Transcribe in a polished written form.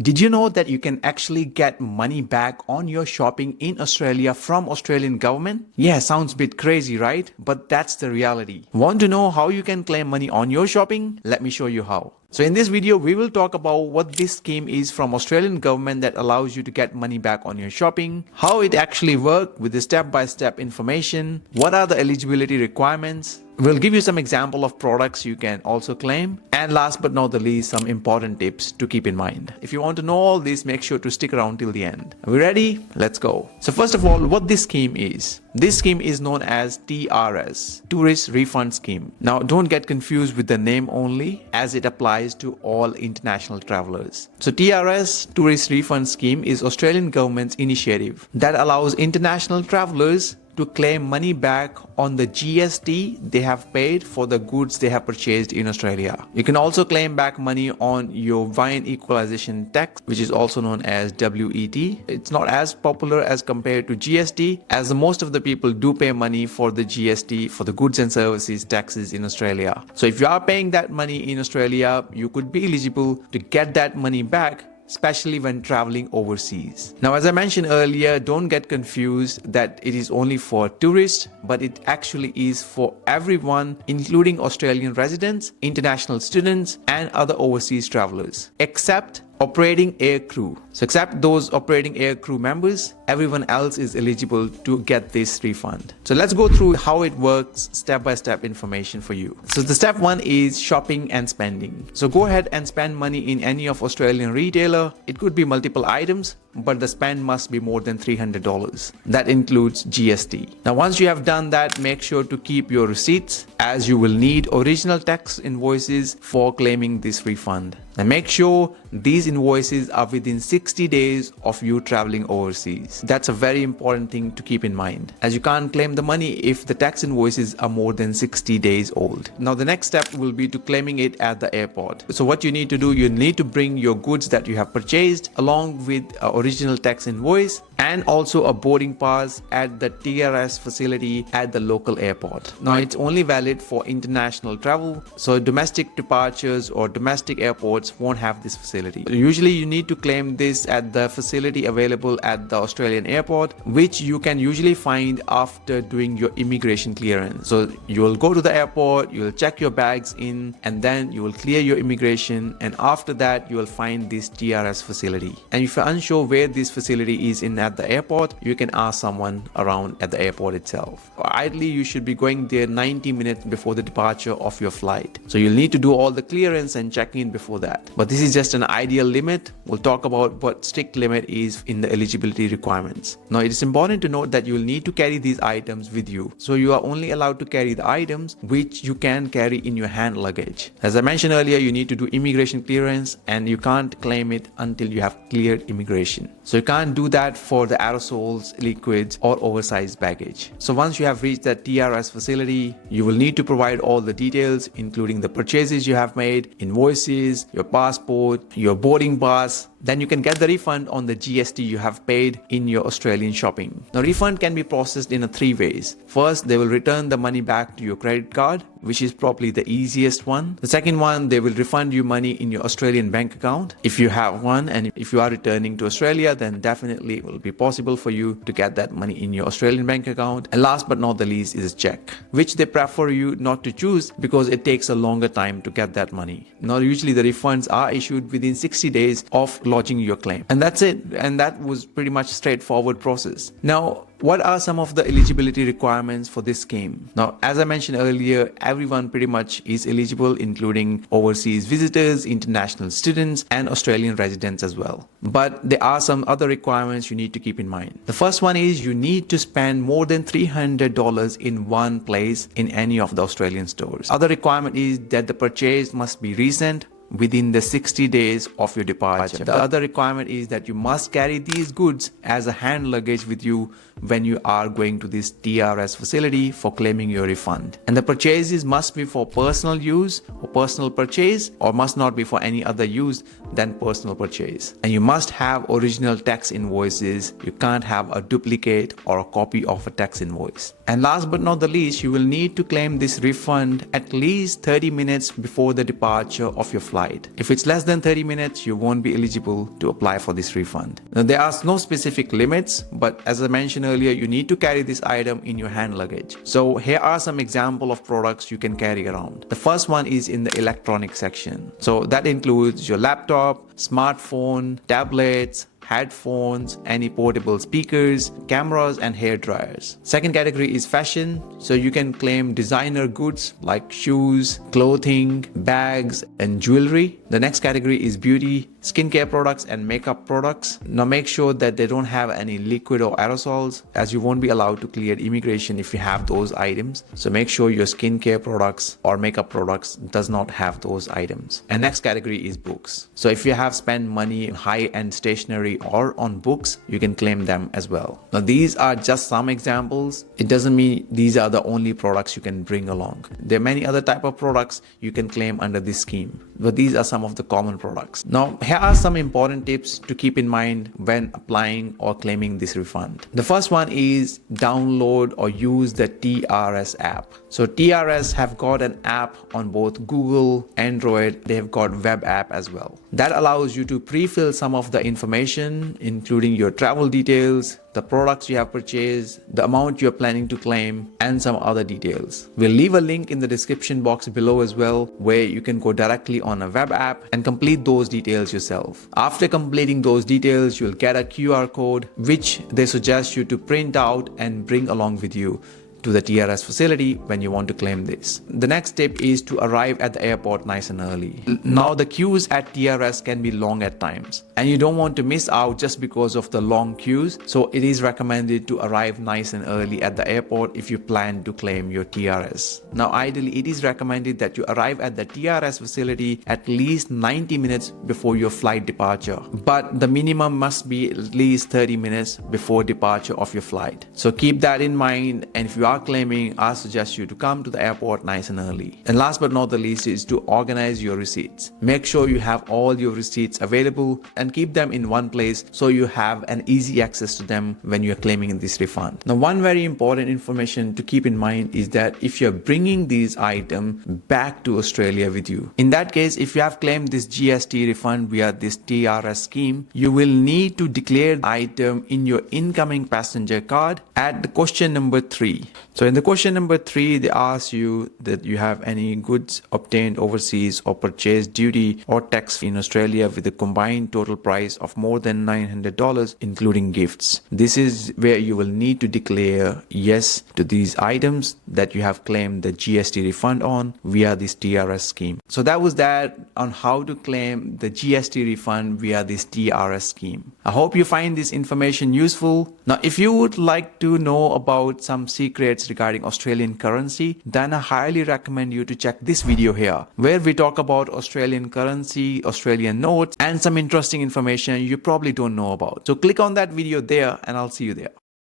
Did you know that you can actually get money back on your shopping in Australia from Australian government? Yeah, sounds a bit crazy, right? But that's the reality. Want to know how you can claim money on your shopping? Let me show you how. So in this video, we will talk about what this scheme is from Australian government that allows you to get money back on your shopping, how it actually works with the step-by-step information, what are the eligibility requirements. We'll give you some example of products you can also claim, and last but not the least, some important tips to keep in mind. If you want to know all this, make sure to stick around till the end. Are we ready? Let's go. So first of all, what this scheme is. This scheme is known as TRS, Tourist Refund Scheme. Now don't get confused with the name only, as it applies to all international travelers. So TRS, Tourist Refund Scheme, is Australian government's initiative that allows international travelers to claim money back on the GST they have paid for the goods they have purchased in Australia. You can also claim back money on your wine equalization tax, which is also known as WET. It's not as popular as compared to GST, as most of the people do pay money for the GST, for the goods and services taxes in Australia. So if you are paying that money in Australia, you could be eligible to get that money back, especially when traveling overseas. Now, as I mentioned earlier, don't get confused that it is only for tourists, but it actually is for everyone, including Australian residents, international students, and other overseas travelers, except operating air crew. So except those operating air crew members, everyone else is eligible to get this refund. So let's go through how it works, step-by-step information for you. So the step one is shopping and spending. So go ahead and spend money in any of Australian retailer. It could be multiple items, but the spend must be more than $300. That includes GST. Now once you have done that, make sure to keep your receipts, as you will need original tax invoices for claiming this refund. And make sure these invoices are within 60 days of you traveling overseas. That's a very important thing to keep in mind, as you can't claim the money if the tax invoices are more than 60 days old. Now the next step will be to claiming it at the airport. So what you need to do, you need to bring your goods that you have purchased along with original tax invoice and also a boarding pass at the TRS facility at the local airport. Now it's only valid for international travel, so domestic departures or domestic airports won't have this facility. Usually you need to claim this at the facility available at the Australian airport, which you can usually find after doing your immigration clearance. So you will go to the airport, you will check your bags in, and then you will clear your immigration, and after that you will find this TRS facility. And if you're unsure where this facility is at the airport, you can ask someone around at the airport itself. Ideally, you should be going there 90 minutes before the departure of your flight. So you'll need to do all the clearance and check in before that. But this is just an ideal limit. We'll talk about what strict limit is in the eligibility requirements. Now it is important to note that you will need to carry these items with you. So you are only allowed to carry the items which you can carry in your hand luggage. As I mentioned earlier, you need to do immigration clearance, and you can't claim it until you have cleared immigration. So you can't do that for the aerosols, liquids, or oversized baggage. So once you have reached that TRS facility, you will need to provide all the details, including the purchases you have made, invoices, your passport, your boarding pass. Then you can get the refund on the GST you have paid in your Australian shopping. Now refund can be processed in 3 ways. First, they will return the money back to your credit card, which is probably the easiest one. The second one, they will refund you money in your Australian bank account if you have one, and if you are returning to Australia, then definitely it will be possible for you to get that money in your Australian bank account. And last but not the least is a check, which they prefer you not to choose because it takes a longer time to get that money. Now usually the refunds are issued within 60 days of lodging your claim, and that's it. And that was pretty much straightforward process. Now what are some of the eligibility requirements for this scheme? Now, as I mentioned earlier, everyone pretty much is eligible, including overseas visitors, international students, and Australian residents as well. But there are some other requirements you need to keep in mind. The first one is you need to spend more than $300 in one place in any of the Australian stores. Other requirement is that the purchase must be recent, within the 60 days of your departure. The other requirement is that you must carry these goods as a hand luggage with you when you are going to this TRS facility for claiming your refund. And the purchases must be for personal use or personal purchase, or must not be for any other use than personal purchase. And you must have original tax invoices. You can't have a duplicate or a copy of a tax invoice. And last but not the least, you will need to claim this refund at least 30 minutes before the departure of your flight. flight. If it's less than 30 minutes, you won't be eligible to apply for this refund. Now, there are no specific limits, but as I mentioned earlier, you need to carry this item in your hand luggage. So here are some examples of products you can carry around. The first one is in the electronic section. So that includes your laptop, smartphone, tablets, headphones, any portable speakers, cameras, and hair dryers. Second category is fashion. So you can claim designer goods like shoes, clothing, bags, and jewelry. The next category is beauty, skincare products, and makeup products. Now make sure that they don't have any liquid or aerosols, as you won't be allowed to clear immigration if you have those items. So make sure your skincare products or makeup products does not have those items. And next category is books. So if you have spent money on high-end stationery or on books, you can claim them as well. Now these are just some examples. It doesn't mean these are the only products you can bring along. There are many other type of products you can claim under this scheme, but these are some of the common products. Now here are some important tips to keep in mind when applying or claiming this refund. The first one is download or use the TRS app. So TRS have got an app on both Google, Android. They have got web app as well. That allows you to pre-fill some of the information, including your travel details, the products you have purchased, the amount you're planning to claim, and some other details. We'll leave a link in the description box below as well, where you can go directly on a web app and complete those details yourself. After completing those details, you'll get a QR code, which they suggest you to print out and bring along with you to the TRS facility when you want to claim this. The next tip is to arrive at the airport nice and early. Now the queues at TRS can be long at times, and you don't want to miss out just because of the long queues. So it is recommended to arrive nice and early at the airport if you plan to claim your TRS. Now ideally it is recommended that you arrive at the TRS facility at least 90 minutes before your flight departure, but the minimum must be at least 30 minutes before departure of your flight. So keep that in mind, and if you are claiming, I suggest you to come to the airport nice and early. And last but not the least is to organize your receipts. Make sure you have all your receipts available and keep them in one place so you have an easy access to them when you're claiming this refund. Now one very important information to keep in mind is that if you're bringing these items back to Australia with you, in that case, if you have claimed this GST refund via this TRS scheme, you will need to declare the item in your incoming passenger card at the question number 3. So in the question number 3, they ask you that you have any goods obtained overseas or purchased duty or tax in Australia with a combined total price of more than $900, including gifts. This is where you will need to declare yes to these items that you have claimed the GST refund on via this TRS scheme. So that was that on how to claim the GST refund via this TRS scheme. I hope you find this information useful. Now, if you would like to know about some secrets regarding Australian currency, then I highly recommend you to check this video here, where we talk about Australian currency, Australian notes, and some interesting information you probably don't know about. So click on that video there and I'll see you there.